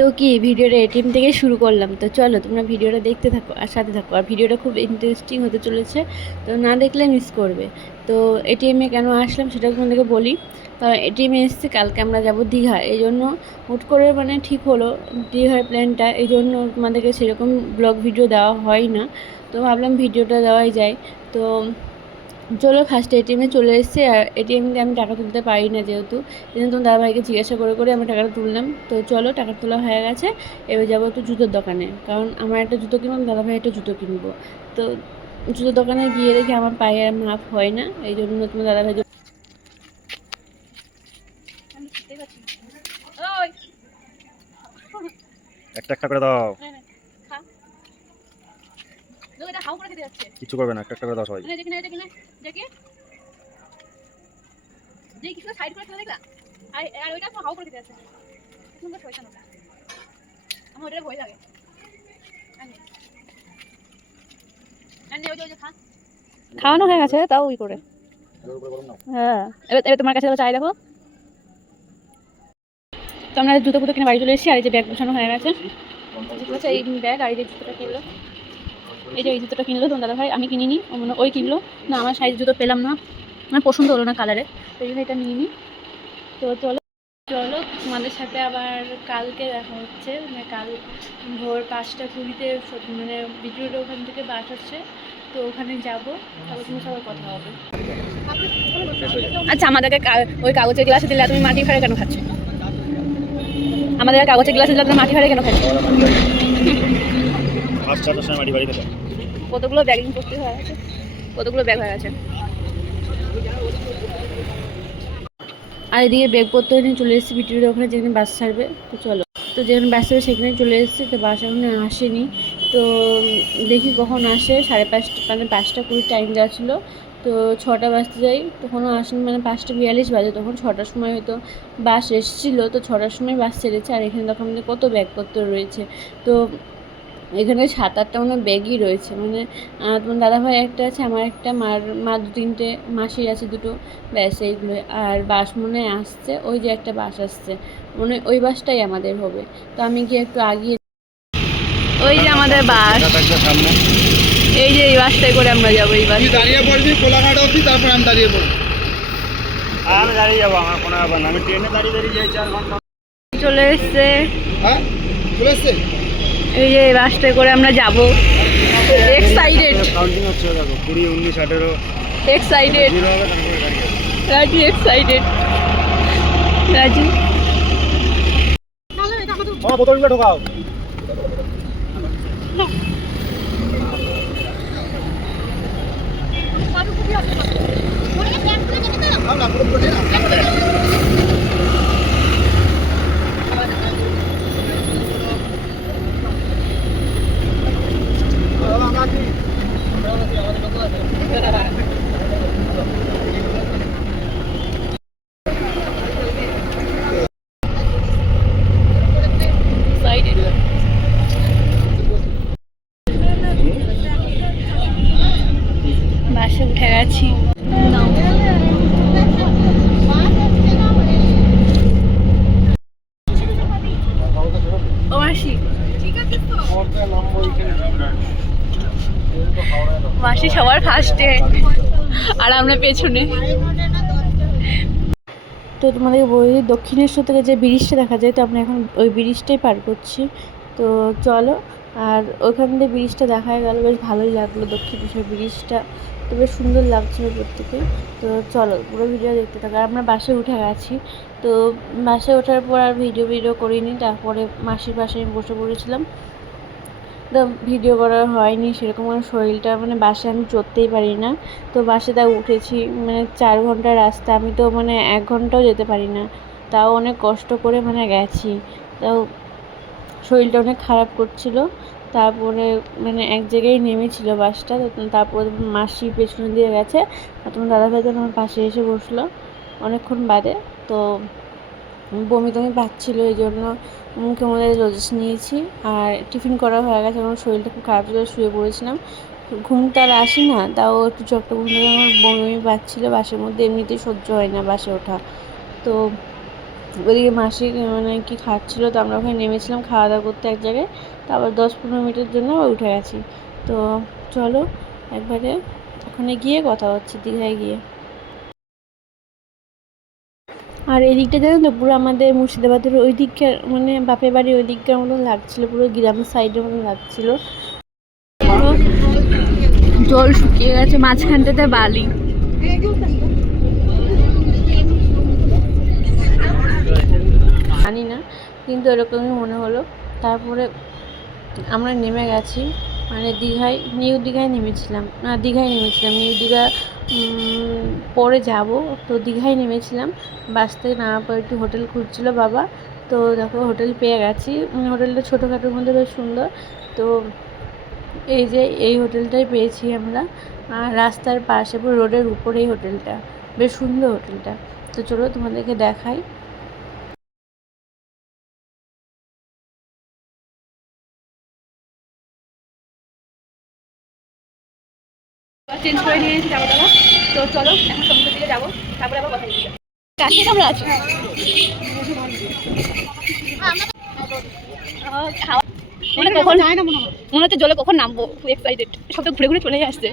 তো কি ভিডিওটা এটিএম থেকে শুরু করলাম। তো চলো তোমরা ভিডিওটা দেখতে থাকো আর সাথে থাকো, আর ভিডিওটা খুব ইন্টারেস্টিং হতে চলেছে, তো না দেখলে মিস করবে। তো এটিএমে কেন আসলাম সেটা তোমাদেরকে বলি। কারণ এটিএমে এসেছি, কালকে আমরা যাব দীঘা, এই জন্য হুট করে মানে ঠিক হলো দীঘার প্ল্যানটা, এই জন্য তোমাদেরকে সেরকম ব্লগ ভিডিও দেওয়া হয় না, তো ভাবলাম ভিডিওটা দেওয়াই যায়। তো চলো ফার্স্ট এটিএমে চলে এসেছি, আর এটিএম দিয়ে আমি টাকা তুলতে পারি না যেহেতু, এই জন্য তোমার দাদাভাইকে জিজ্ঞাসা করে করে আমি টাকাটা তুললাম। তো চলো টাকা তোলা হয়ে গেছে, এবার যাবো একটু জুতোর দোকানে, কারণ আমার একটা জুতো কিনবো, দাদাভাই একটা জুতো কিনবো। তো জুতোর দোকানে গিয়ে দেখি আমার পায়ের মাপ হয় না, এই জন্য তোমার দাদাভাই একটা একটা করে দাও, কিছু করবে না, একটা একটা করে দাও সবাই। খাওয়ানো হয়ে গেছে, তাও ওই করে। হ্যাঁ, এবার তোমার কাছে চাই দেখো। তো আমরা জুতো ফুতো কিনে বাড়ি চলে এসেছি, আর এই যে ব্যাগ বসানো হয়ে গেছে, এই ব্যাগ, আর এই যে জুতোটা কিনলো, এই যে এই জুতোটা কিনলো তোমার দাদাভাই, আমি কিনিনি, মানে ওই কিনলো না, আমার সাইজ জুতো পেলাম না, আমার পছন্দ হলো না কালারে, তো এই জন্য এটা নিয়ে নিই। তো চলো চলো তোমাদের সাথে আবার কালকে দেখা হচ্ছে, মানে কাল ভোর 5:20 মানে বিজুর ওখান থেকে বাস হচ্ছে, তো ওখানে যাবো, তারপর তোমার সবার কথা হবে। আচ্ছা, আমাদেরকে ওই কাগজের গ্লাসে দিলে তুমি মাটি ভাড়ে কেন খাচ্ছ? আমাদের কাগজের গ্লাসে দিলে তুমি মাটি ভাড়ে কেন খাচ্ছ? কতগুলো ব্যাগিং করতে হয়ে গেছে, কতগুলো ব্যাগ হয়ে গেছে, আর এদিকে ব্যাগপত্র নিয়ে চলে এসেছি বিটির ওখানে, যেখানে বাস ছাড়বে। তো চলো, তো যেখানে বাস ছাড়বে সেখানে চলে এসেছি, তো বাস এখনো আসেনি, তো দেখি কখন আসে। 5:30 মানে 5:20 টাইম দেওয়া ছিল, তো 6টা বাজতে যাই, তখনও আসেনি, মানে 5:42 বাজে, তখন 6টার সময় হয়তো বাস এসেছিলো, তো 6টার সময় বাস ছেড়েছে, আর এখানে তখন আমাদের কত ব্যাগপত্র রয়েছে, তো এখানে 7-8টা মানে ব্যাগই রয়েছে, মানে তোমার দাদাভাই একটা আছে, আমার একটা, মা 2-3টে, মাসির আছে 2টো, ব্যাস এইগুলো। আর বাস মনে হয় আসছে, ওই যে একটা বাস আসছে, মনে ওই বাসটাই আমাদের হবে। তো আমি গিয়ে একটু আগিয়ে, ওই যে আমাদের বাস, এই যে এই বাসটাই করে আমরা যাবো, এই বাস দাঁড়িয়ে পড়বি কোলাঘাট অবধি, তারপর আমি দাঁড়িয়ে পড়বো। আমি দাঁড়িয়ে যাবো, আমার কোনো ব্যাপার না, আমি ট্রেনে দাঁড়িয়ে দাঁড়িয়ে যাই 4 ঘন্টা। চলে এসছে, হ্যাঁ চলে এসছে, এই যে এই বাসটাই করে আমরা যাবো। এক্সাইটেড, কাউন্টিং হচ্ছে, দেখো 20, 19, 18, এক্সাইটেড, রাজি এক্সাইটেড, রাজি। বোতলগুলো ঢোকাও। বাসে উঠে গেছি, ও মাসি, মাসি সবার ফার্স্টে আর আমরা পেছনে। তো তোমাদের বলি, দক্ষিণেশ্বর থেকে যে ব্রিজটা দেখা যায়, তো আমরা এখন ওই ব্রিজটাই পার করছি। তো চলো, আর ওইখান দিয়ে ব্রিজটা দেখা গেল, বেশ ভালোই লাগলো দক্ষিণেশ্বর ব্রিজটা, তো বেশ সুন্দর লাগছিল প্রত্যেকে। তো চলো পুরো ভিডিও দেখতে থাকো। আর আমরা বাসে উঠে গেছি, তো বাসে ওঠার পর আর ভিডিও করিনি, তারপরে মাসির পাশে আমি বসে পড়েছিলাম, তো ভিডিও করা হয়নি সেরকম, আমার শরীরটা মানে বাসে আমি চড়তেই পারি না, তো বাসে তাও উঠেছি, মানে 4 ঘন্টার রাস্তা, আমি তো মানে 1 ঘন্টাও যেতে পারি না, তাও অনেক কষ্ট করে মানে গেছি, তাও শরীরটা অনেক খারাপ করছিল। তারপরে মানে এক জায়গায় নেমেছিল বাসটা, তারপরে মাসি পেছনে দিয়ে গেছে, আর তোমার দাদাভাই তো আমার পাশে এসে বসলো অনেকক্ষণ বাদে। তো বমি টমি পাচ্ছিল, এই জন্য মুখে মধ্যে রোজেস নিয়েছি, আর টিফিন করা হয়ে গেছে, আমার শরীরটা খুব খারাপ ছিল, শুয়ে পড়েছিলাম, ঘুম তো আর আসি না, তাও একটু চট্ট ঘুম থেকে আমার বমি পাচ্ছিলো বাসের মধ্যে, এমনিতেই সহ্য হয় না বাসে ওঠা। তো ওইদিকে মাসি মানে কি খাচ্ছিলো, তো আমরা ওখানে নেমেছিলাম খাওয়া দাওয়া করতে এক জায়গায়। তারপর 10-15 মিনিটের জন্য উঠে গেছি। তো চলো একবারে ওখানে গিয়ে কথা হচ্ছে, দীঘায় গিয়ে। আর এদিকটা জানেন তো পুরো আমাদের মুর্শিদাবাদের ওই দিককার মানে বাপের বাড়ি ওই দিককার মতন লাগছিলো, পুরো গ্রামের সাইডের মতন লাগছিলো। জল শুকিয়ে গেছে, মাঝখানটাতে বালি। জানি না, কিন্তু এরকমই মনে হলো। তারপরে আমরা নেমে গেছি, মানে দীঘায়, নিউ দীঘায় নেমেছিলাম না, দীঘায় নেমেছিলাম, নিউ দীঘা পরে যাব। তো দীঘায় নেমেছিলাম। বাস থেকে নামার পর একটু হোটেল খুঁজছিল বাবা, তো দেখো হোটেল পেয়ে গেছি। হোটেলটা ছোটোখাটোর মধ্যে বেশ সুন্দর। তো এই যে এই হোটেলটাই পেয়েছি আমরা, আর রাস্তার পাশে পুরো রোডের উপরেই হোটেলটা, বেশ সুন্দর হোটেলটা। তো চলো তোমাদেরকে দেখাই। চেঞ্জ করে নিয়েছি যাবো দাদা। তো চলো এখন সমুদ্রের দিকে যাবো, তারপরে আবার কথা বলবো। কাছে কেমন আছো? মনে হচ্ছে জলে কখন নামবো, খুব এক্সাইটেড। সব তো ঘুরে ঘুরে চলে আসছে।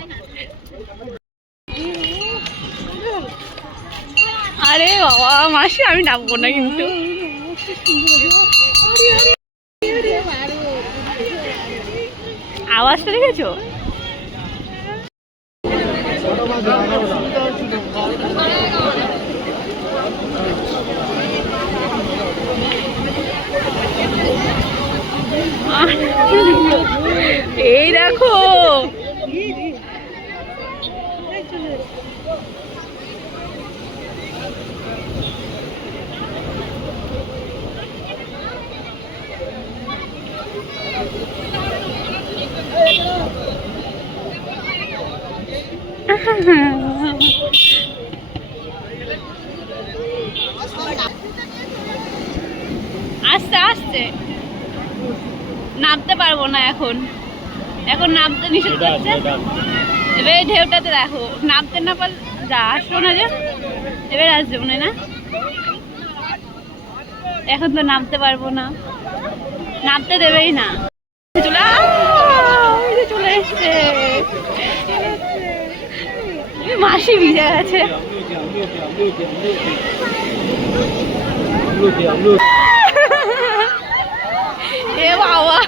আরে বাবা মাসি, আমি নামবো না কিন্তু। আওয়াজটা দেখেছো? এই দেখো আস্তে আস্তে নামতে পারবো না এখন, এখন নামতে নিষেধ করছে। এবার এই ঢেউটাতে দেখো, নামতে না পারলে যা আসলো না, যে এবার আসবে মনে না। এখন তো নামতে পারবো না, নামতে দেবেই না। চলে এসছে মাসি, ভিজে গেছে। এ বাবা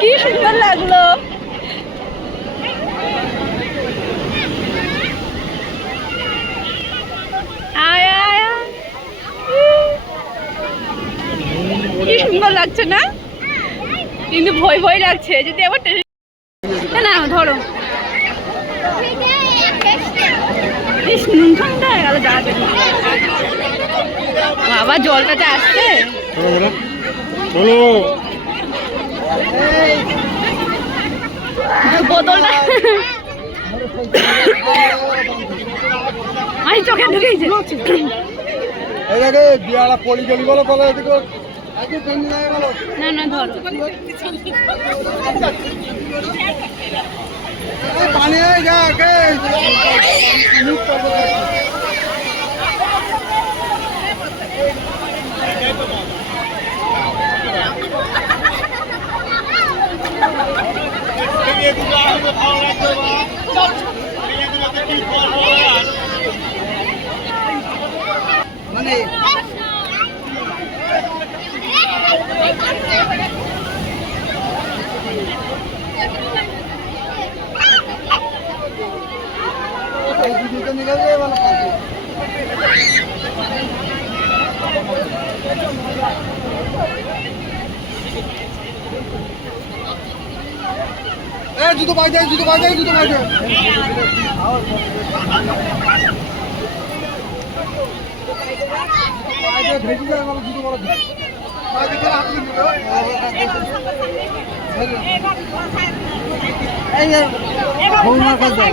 কি সুন্দর লাগলো। কি সুন্দর লাগছে না, কিন্তু ভয় ভয় লাগছে যদি আবার না। ধরো নুন ঠান্ডা হয়ে গেল, যাবে বাবা, জলটাতে আসছে। বোতলটা আমি চোখে ঢুকেছে। না না ধরো, পানি মানে জুতো বাজায়, জুতো বাজায়, জুতো বাজায়। ভেজে যায় আমার জুতো বড়। বৌমার কাছে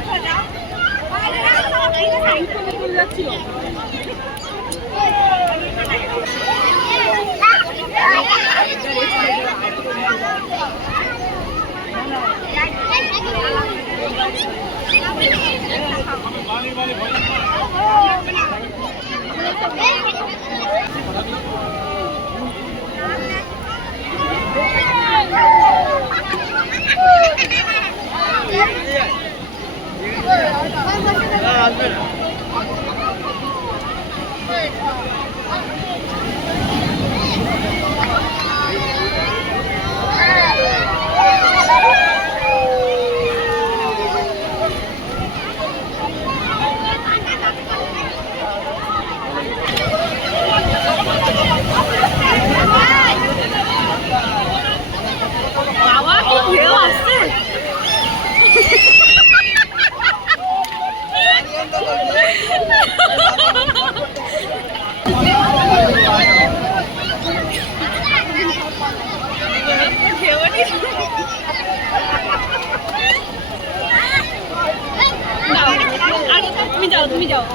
তুমি যাও।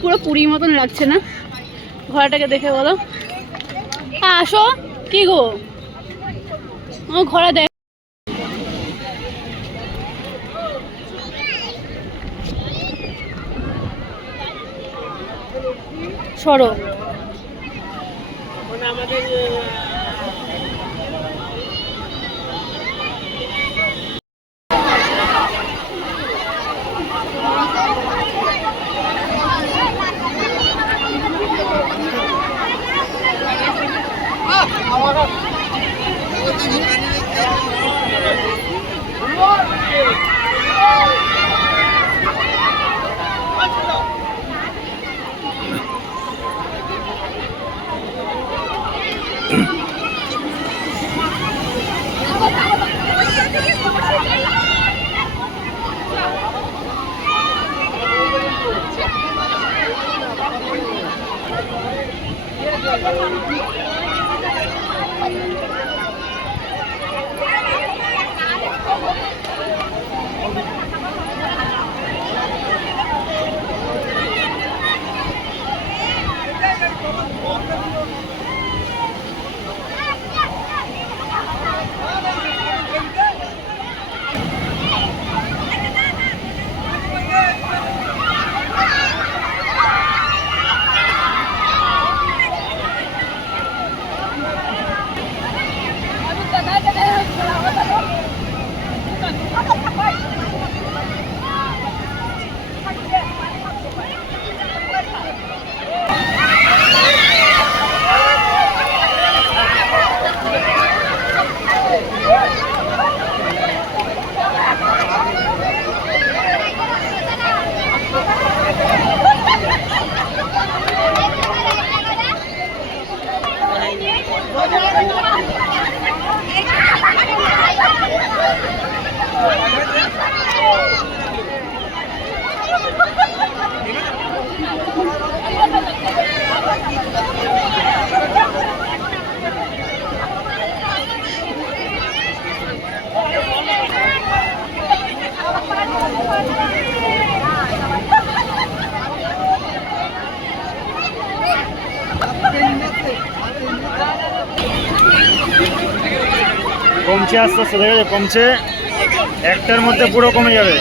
পুরো পুরীর মতন লাগছে না? ঘোড়াটাকে দেখে বলো। আসো। কি গো, ও ঘোড়া দেখ। সরো। কমছে আস্তে আস্তে, দেখে কমছে, একটার মধ্যে পুরো কমে যাবে।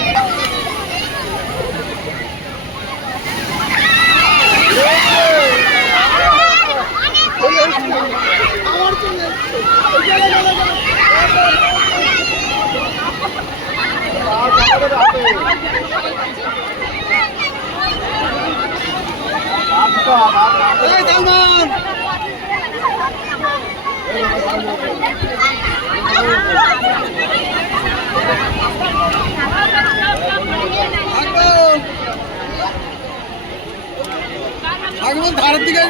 আগমন ধারের দিকে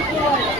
Thank you.